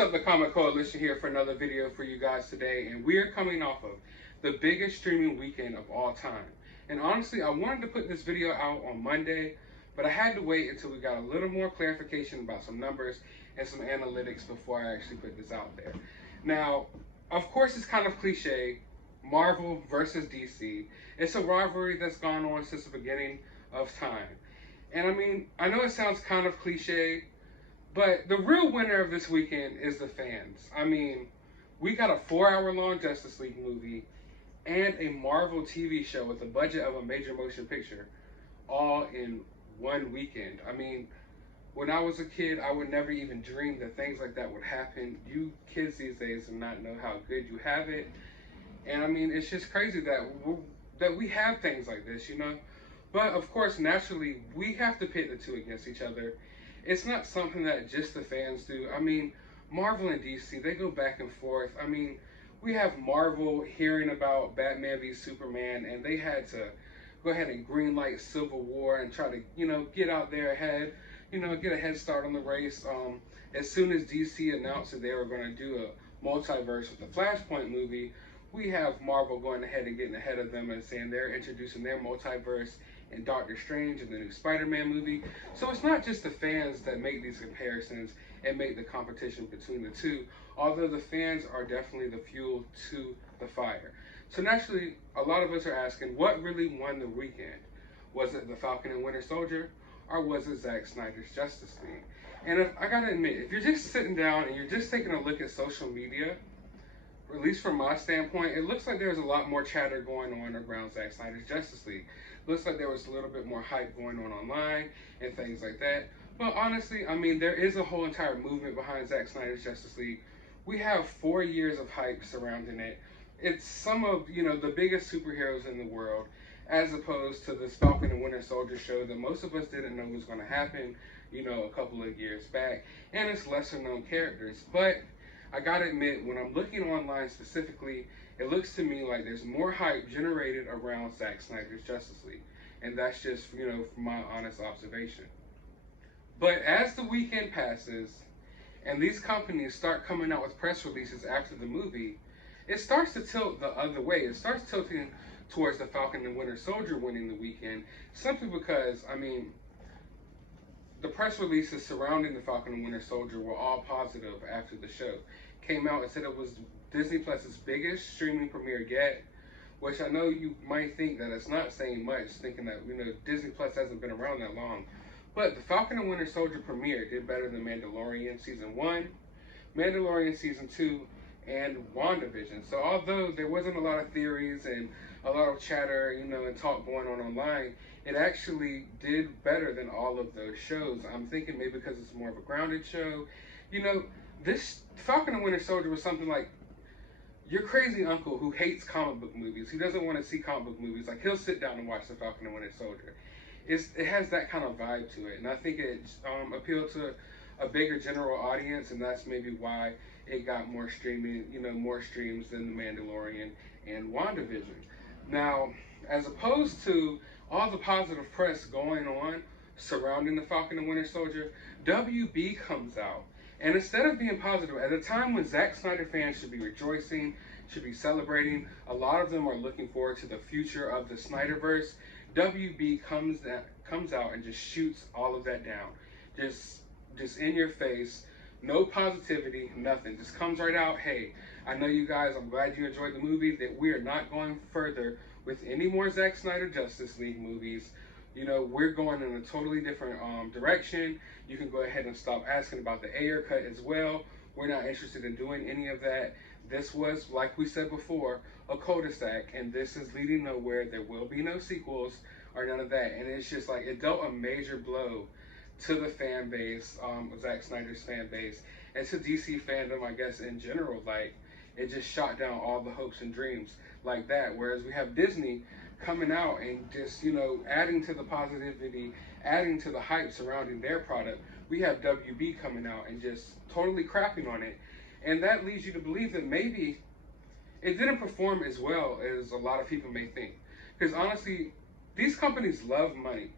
up, the Comic Coalition here for another video for you guys today, and we are coming off of the biggest streaming weekend of all time. And honestly, I wanted to put this video out on Monday, but I had to wait until we got a little more clarification about some numbers and some analytics before I actually put this out there. Now, of course, it's kind of cliche, Marvel versus DC. It's a rivalry that's gone on since the beginning of time. And I mean, I know it sounds kind of cliche, but the real winner of this weekend is the fans. I mean, we got a 4-hour-long Justice League movie and a Marvel TV show with the budget of a major motion picture all in one weekend. I mean, when I was a kid, I would never even dream that things like that would happen. You kids these days do not know how good you have it. And I mean, it's just crazy that we have things like this, you know? But of course, naturally, we have to pit the two against each other. It's not something that just the fans do. I mean, Marvel and DC, they go back and forth. I mean, we have Marvel hearing about Batman v Superman, and they had to go ahead and greenlight Civil War and try to, get out there ahead, get a head start on the race. As soon as DC announced that they were going to do a multiverse with the Flashpoint movie, we have Marvel going ahead and getting ahead of them and saying they're introducing their multiverse in Doctor Strange and the new Spider-Man movie. So it's not just the fans that make these comparisons and make the competition between the two, although the fans are definitely the fuel to the fire. So naturally, a lot of us are asking, what really won the weekend? Was it the Falcon and Winter Soldier, or was it Zack Snyder's Justice League? And I gotta admit, if you're just sitting down and you're just taking a look at social media, or at least from my standpoint, it looks like there's a lot more chatter going on around Zack Snyder's Justice League. Looks like there was a little bit more hype going on online and things like that. But honestly, I mean, there is a whole entire movement behind Zack Snyder's Justice League. We have 4 years of hype surrounding it. It's some of, the biggest superheroes in the world, as opposed to this Falcon and Winter Soldier show that most of us didn't know was going to happen, a couple of years back. And it's lesser known characters. But I gotta admit, when I'm looking online specifically, it looks to me like there's more hype generated around Zack Snyder's Justice League. And that's just, from my honest observation. But as the weekend passes, and these companies start coming out with press releases after the movie, it starts to tilt the other way. It starts tilting towards the Falcon and Winter Soldier winning the weekend, simply because, I mean, the press releases surrounding the Falcon and Winter Soldier were all positive after the show. Came out and said it was Disney Plus's biggest streaming premiere yet, which I know you might think that it's not saying much, thinking that, Disney Plus hasn't been around that long. But the Falcon and Winter Soldier premiere did better than Mandalorian Season 1, Mandalorian Season 2, and WandaVision. So although there wasn't a lot of theories and a lot of chatter, and talk going on online, it actually did better than all of those shows. I'm thinking maybe because it's more of a grounded show. This Falcon and Winter Soldier was something like your crazy uncle who hates comic book movies. He doesn't want to see comic book movies. Like, he'll sit down and watch the Falcon and Winter Soldier. It has that kind of vibe to it. And I think it appealed to a bigger general audience, and that's maybe why it got more streaming, more streams than The Mandalorian and WandaVision. Now, as opposed to all the positive press going on surrounding the Falcon and Winter Soldier, WB comes out. And instead of being positive, at a time when Zack Snyder fans should be rejoicing, should be celebrating, a lot of them are looking forward to the future of the Snyderverse, WB comes out and just shoots all of that down. Just in your face, no positivity, nothing. Just comes right out, hey, I know you guys, I'm glad you enjoyed the movie, that we are not going further with any more Zack Snyder Justice League movies. We're going in a totally different direction. You can go ahead and stop asking about the Ayer cut as well. We're not interested in doing any of that. This was, like we said before, a cul-de-sac, and this is leading nowhere. There will be no sequels or none of that. And it's just like, it dealt a major blow to the fan base, Zack Snyder's fan base, and to DC fandom, I guess, in general. Like, it just shot down all the hopes and dreams like that. Whereas we have Disney coming out and just, adding to the positivity, adding to the hype surrounding their product. We have WB coming out and just totally crapping on it. And that leads you to believe that maybe it didn't perform as well as a lot of people may think. Because honestly, these companies love money.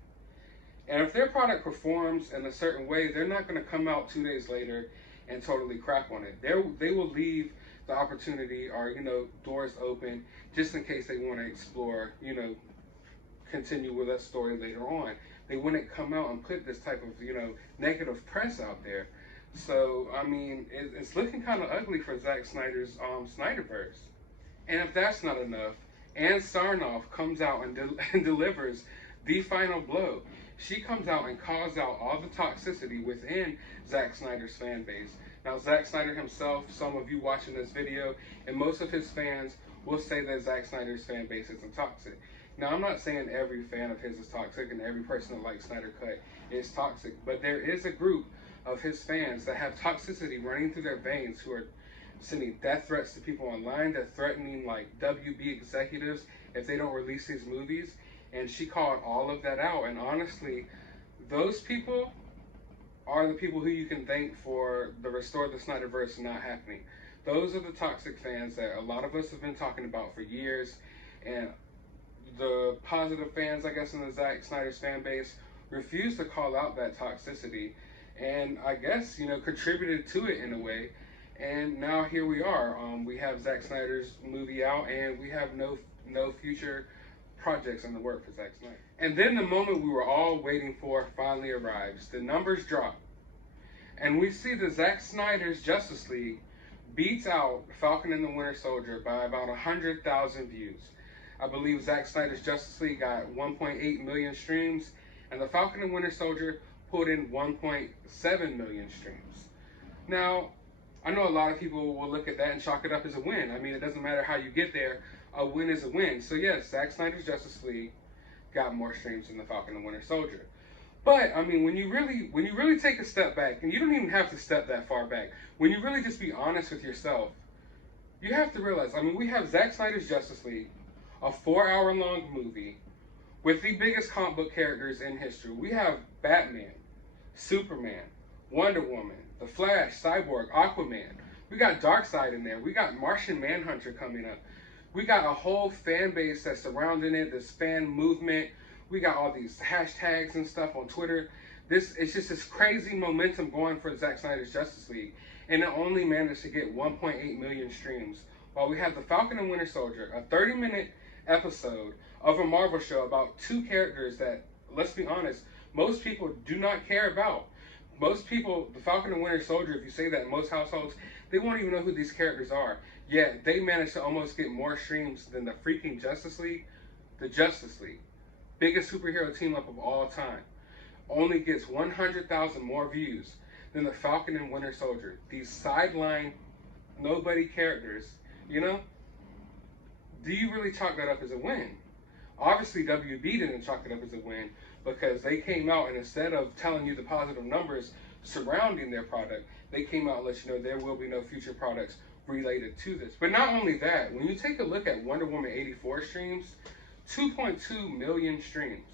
And if their product performs in a certain way, they're not going to come out 2 days later and totally crap on it. They will leave the opportunity or, you know, doors open just in case they want to explore, you know, continue with that story later on. They wouldn't come out and put this type of, you know, negative press out there. So, I mean, it's looking kind of ugly for Zack Snyder's Snyderverse. And if that's not enough, Ann Sarnoff comes out and, and delivers the final blow. She comes out and calls out all the toxicity within Zack Snyder's fan base. Now, Zack Snyder himself, some of you watching this video, and most of his fans will say that Zack Snyder's fan base isn't toxic. Now, I'm not saying every fan of his is toxic and every person that likes Snyder Cut is toxic, but there is a group of his fans that have toxicity running through their veins, who are sending death threats to people online. They're threatening like WB executives if they don't release these movies. And she called all of that out. And honestly, those people are the people who you can thank for the Restore the Snyderverse not happening. Those are the toxic fans that a lot of us have been talking about for years. And the positive fans, I guess, in the Zack Snyder's fan base refused to call out that toxicity. And I guess, you know, contributed to it in a way. And now here we are. We have Zack Snyder's movie out, and we have no future projects in the work for Zack Snyder. And then the moment we were all waiting for finally arrives. The numbers drop, and we see that Zack Snyder's Justice League beats out Falcon and the Winter Soldier by about 100,000 views. I believe Zack Snyder's Justice League got 1.8 million streams, and the Falcon and Winter Soldier pulled in 1.7 million streams. Now, I know a lot of people will look at that and chalk it up as a win. I mean, it doesn't matter how you get there, a win is a win. So yes, Zack Snyder's Justice League got more streams than the Falcon and Winter Soldier. But I mean, when you really take a step back, and you don't even have to step that far back, when you really just be honest with yourself, you have to realize, I mean, we have Zack Snyder's Justice League, a 4-hour-long movie with the biggest comic book characters in history. We have Batman, Superman, Wonder Woman, The Flash, Cyborg, Aquaman. We got Darkseid in there. We got Martian Manhunter coming up. We got a whole fan base that's surrounding it, this fan movement. We got all these hashtags and stuff on Twitter. It's just this crazy momentum going for Zack Snyder's Justice League. And it only managed to get 1.8 million streams. While we have the Falcon and Winter Soldier, a 30-minute episode of a Marvel show about two characters that, let's be honest, most people do not care about. Most people, the Falcon and Winter Soldier, if you say that in most households, they won't even know who these characters are. Yet, they managed to almost get more streams than the freaking Justice League. The Justice League, biggest superhero team up of all time, only gets 100,000 more views than the Falcon and Winter Soldier. These sideline, nobody characters, you know? Do you really chalk that up as a win? Obviously, WB didn't chalk it up as a win, because they came out and instead of telling you the positive numbers surrounding their product, they came out and let you know there will be no future products related to this. But not only that, when you take a look at Wonder Woman 84 streams, 2.2 million streams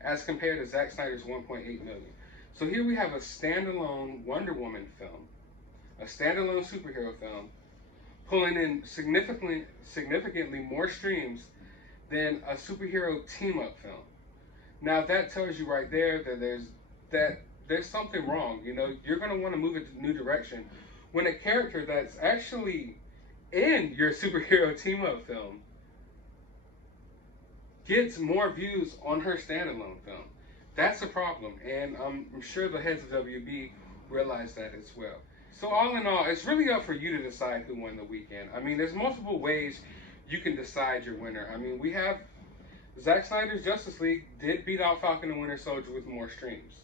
as compared to Zack Snyder's 1.8 million. So here we have a standalone Wonder Woman film, a standalone superhero film, pulling in significantly more streams than a superhero team-up film. Now that tells you right there that there's something wrong. You know, you're going to want to move in a new direction when a character that's actually in your superhero team-up film gets more views on her standalone film. That's a problem, and I'm sure the heads of WB realize that as well. So all in all, it's really up for you to decide who won the weekend. I mean, there's multiple ways you can decide your winner. I mean, we have Zack Snyder's Justice League did beat out Falcon and Winter Soldier with more streams.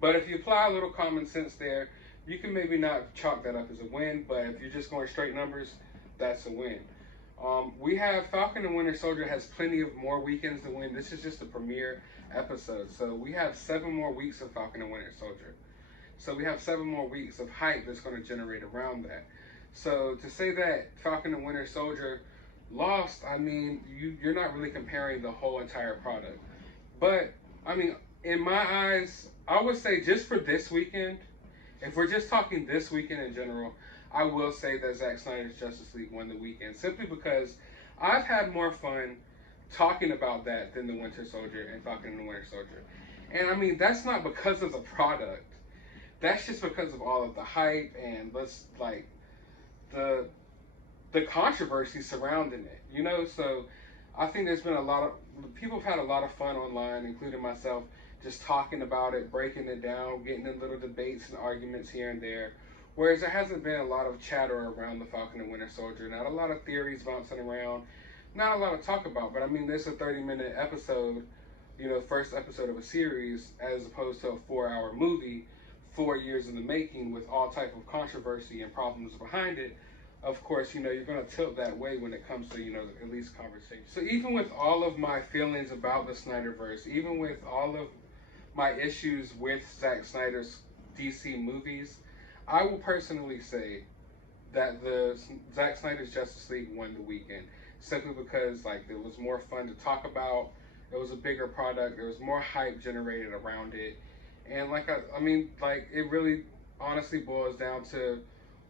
But if you apply a little common sense there, you can maybe not chalk that up as a win, but if you're just going straight numbers, that's a win. We have Falcon and Winter Soldier has plenty of more weekends to win. This is just the premiere episode. So we have 7 more weeks of Falcon and Winter Soldier. So we have 7 more weeks of hype that's going to generate around that. So to say that Falcon and Winter Soldier lost, I mean, you're not really comparing the whole entire product. But, I mean, in my eyes, I would say just for this weekend, if we're just talking this weekend in general, I will say that Zack Snyder's Justice League won the weekend, simply because I've had more fun talking about that than the Winter Soldier and Falcon and the Winter Soldier. And I mean, that's not because of the product. that's just because of all of the hype and the the controversy surrounding it, you know. So I think there's been a lot of people have had a lot of fun online, including myself, just talking about it, breaking it down, getting in little debates and arguments here and there. Whereas there hasn't been a lot of chatter around the Falcon and Winter Soldier, not a lot of theories bouncing around, not a lot of talk about. But I mean, this is a 30-minute episode, you know, first episode of a series, as opposed to a 4-hour movie, 4 years in the making, with all type of controversy and problems behind it. Of course, you know, you're going to tilt that way when it comes to, you know, at least conversation. So even with all of my feelings about the Snyderverse, even with all of my issues with Zack Snyder's DC movies, I will personally say that the Zack Snyder's Justice League won the weekend, simply because like it was more fun to talk about. It was a bigger product. There was more hype generated around it, and I mean, like it really honestly boils down to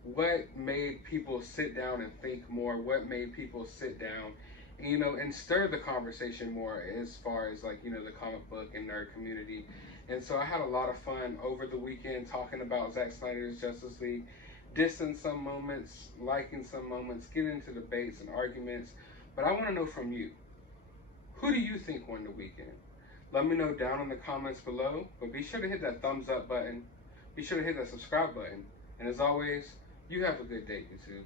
what made people sit down and think more. What made people sit down, and, you know, and stir the conversation more as far as like, you know, the comic book and nerd community. And so I had a lot of fun over the weekend talking about Zack Snyder's Justice League, dissing some moments, liking some moments, getting into debates and arguments. But I want to know from you, who do you think won the weekend? Let me know down in the comments below. But be sure to hit that thumbs up button. Be sure to hit that subscribe button. And as always, you have a good day, YouTube.